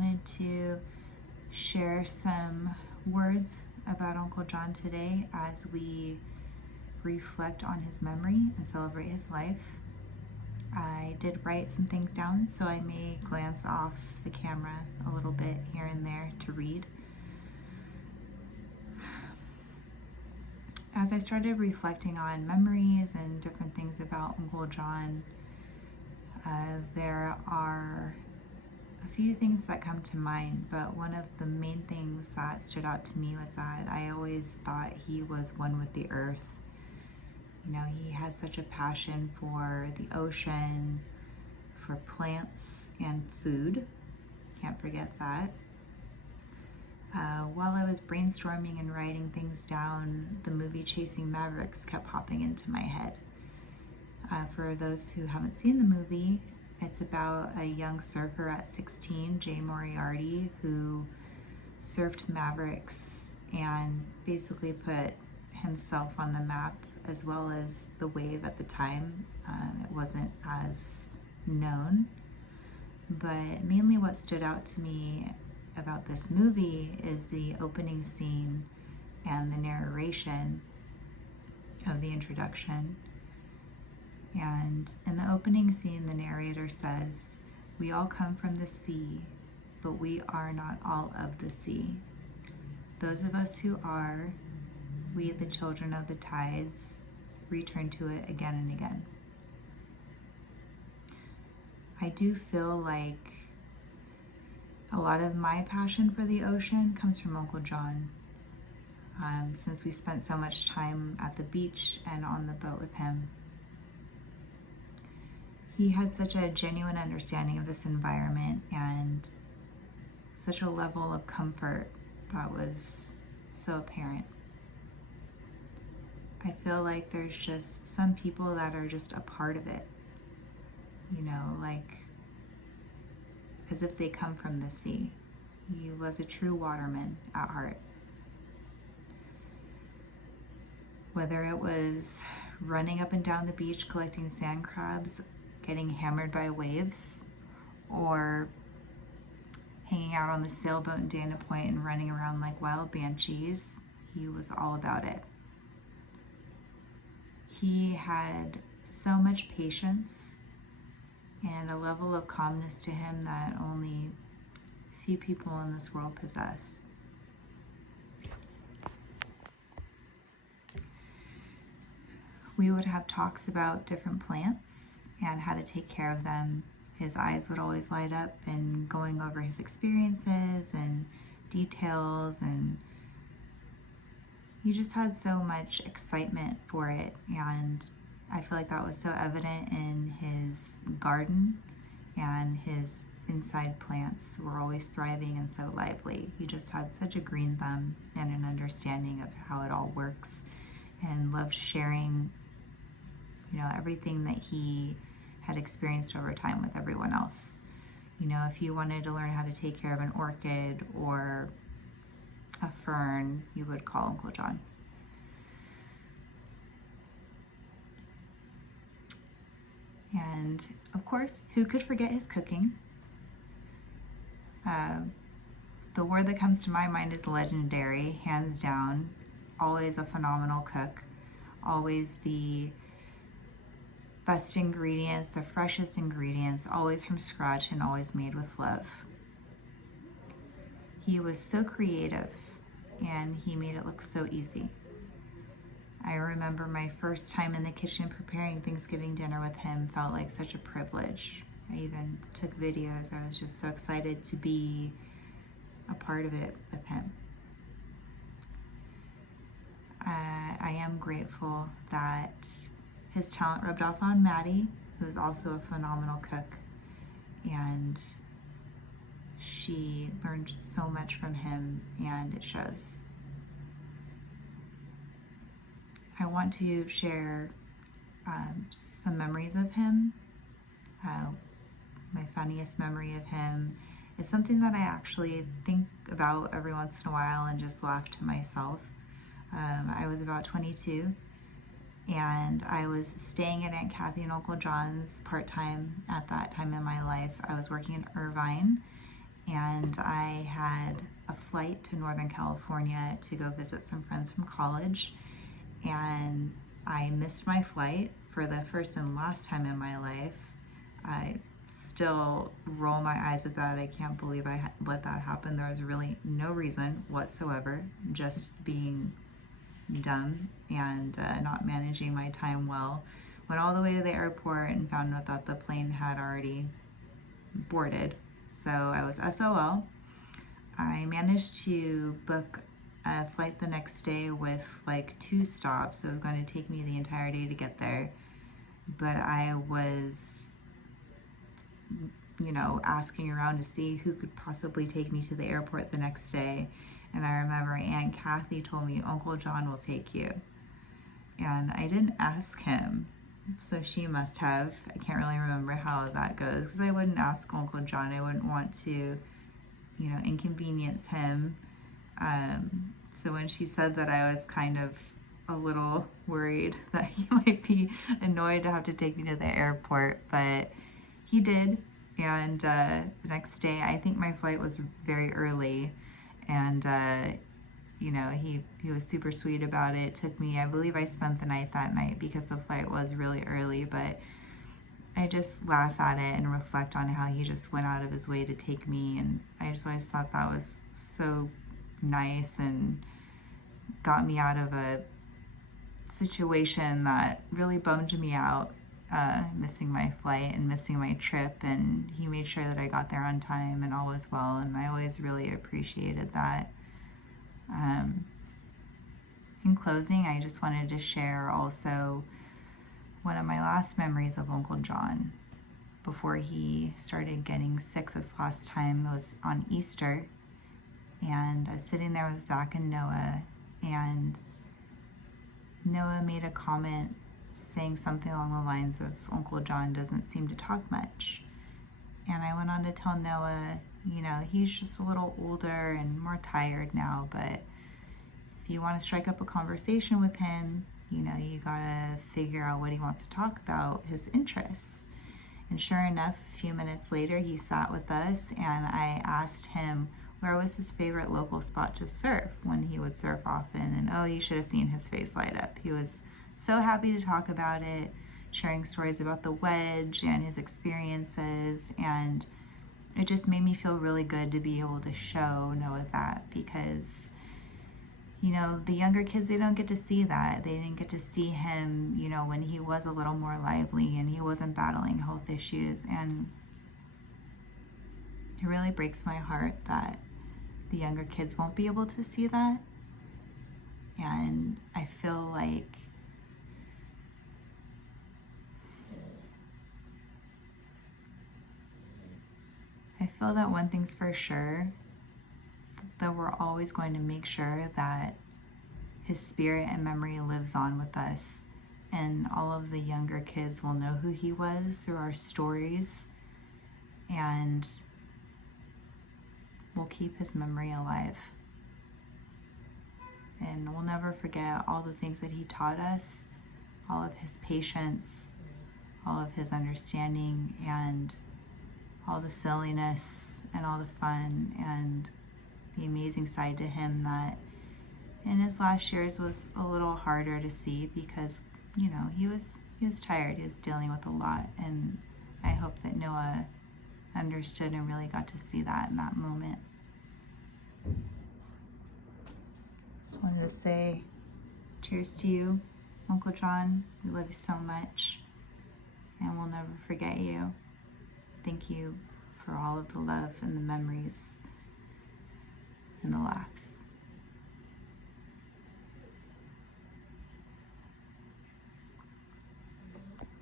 wanted to share some words about Uncle John today as we reflect on his memory and celebrate his life. I did write some things down, so I may glance off the camera a little bit here and there to read. As I started reflecting on memories and different things about Uncle John, there are a few things that come to mind, but one of the main things that stood out to me was that I always thought he was one with the earth. You know, he had such a passion for the ocean, for plants and food. Can't forget that. While I was brainstorming and writing things down, the movie Chasing Mavericks kept popping into my head. For those who haven't seen the movie, it's about a young surfer at 16, Jay Moriarty, who surfed Mavericks and basically put himself on the map, as well as the wave at the time. It wasn't as known, but mainly what stood out to me about this movie is the opening scene and the narration of the introduction. And in the opening scene, the narrator says, "We all come from the sea, but we are not all of the sea. Those of us who are, we the children of the tides, return to it again and again." I do feel like a lot of my passion for the ocean comes from Uncle John. Since we spent so much time at the beach and on the boat with him. He had such a genuine understanding of this environment and such a level of comfort that was so apparent. I feel like there's just some people that are just a part of it, you know, like as if they come from the sea. He was a true waterman at heart. Whether it was running up and down the beach collecting sand crabs, getting hammered by waves, or hanging out on the sailboat in Dana Point and running around like wild banshees, he was all about it. He had so much patience and a level of calmness to him that only few people in this world possess. We would have talks about different plants and how to take care of them. His eyes would always light up and going over his experiences and details, and he just had so much excitement for it, and I feel like that was so evident in his garden, and his inside plants were always thriving and so lively. He just had such a green thumb and an understanding of how it all works, and loved sharing, you know, everything that he had experienced over time with everyone else. You know, if you wanted to learn how to take care of an orchid or a fern, you would call Uncle John. And of course, who could forget his cooking? The word that comes to my mind is legendary, hands down. Always a phenomenal cook. Always the best ingredients, the freshest ingredients, always from scratch and always made with love. He was so creative and he made it look so easy. I remember my first time in the kitchen preparing Thanksgiving dinner with him felt like such a privilege. I even took videos. I was just so excited to be a part of it with him. I am grateful that his talent rubbed off on Maddie, who is also a phenomenal cook, and she learned so much from him, and it shows. I want to share just some memories of him. My funniest memory of him is something that I actually think about every once in a while and just laugh to myself. I was about 22 and I was staying at Aunt Kathy and Uncle John's part-time at that time in my life. I was working in Irvine and I had a flight to Northern California to go visit some friends from college, and I missed my flight for the first and last time in my life. I still roll my eyes at that. I can't believe I let that happen. There was really no reason whatsoever, just being dumb and not managing my time well. Went all the way to the airport and found out that the plane had already boarded. So I was SOL. I managed to book a flight the next day with like 2 stops. It was going to take me the entire day to get there. But I was, asking around to see who could possibly take me to the airport the next day. And I remember Aunt Kathy told me, Uncle John will take you. And I didn't ask him, so she must have. I can't really remember how that goes, because I wouldn't ask Uncle John. I wouldn't want to, inconvenience him. So when she said that, I was kind of a little worried that he might be annoyed to have to take me to the airport, but he did. And the next day, I think my flight was very early, and he was super sweet about it. Took me, I believe I spent the night that night because the flight was really early, but I just laugh at it and reflect on how he just went out of his way to take me, and I just always thought that was so nice and got me out of a situation that really bummed me out, missing my flight and missing my trip, and he made sure that I got there on time and all was well, and I always really appreciated that. In closing, I just wanted to share also one of my last memories of Uncle John before he started getting sick this last time. It was on Easter, and I was sitting there with Zach and Noah, and Noah made a comment saying something along the lines of, Uncle John doesn't seem to talk much. And I went on to tell Noah, he's just a little older and more tired now, but if you want to strike up a conversation with him, you gotta figure out what he wants to talk about, his interests. And sure enough, a few minutes later, he sat with us, and I asked him where was his favorite local spot to surf when he would surf often. And you should have seen his face light up. He was so happy to talk about it, sharing stories about the wedge and his experiences, and it just made me feel really good to be able to show Noah that, because the younger kids, they don't get to see that. They didn't get to see him, when he was a little more lively and he wasn't battling health issues. And it really breaks my heart that the younger kids won't be able to see that. And I feel that one thing's for sure, that we're always going to make sure that his spirit and memory lives on with us, and all of the younger kids will know who he was through our stories, and we'll keep his memory alive. And we'll never forget all the things that he taught us, all of his patience, all of his understanding, and all the silliness and all the fun and the amazing side to him that in his last years was a little harder to see, because he was tired, he was dealing with a lot, and I hope that Noah understood and really got to see that in that moment. Just wanted to say cheers to you, Uncle John. We love you so much, and we'll never forget you. Thank you for all of the love and the memories